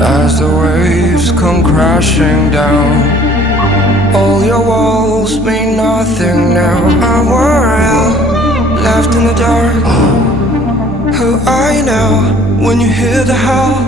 as the waves come crashing down. All your walls mean nothing now. I wore out, left in the dark. Who are you now when you hear the howl?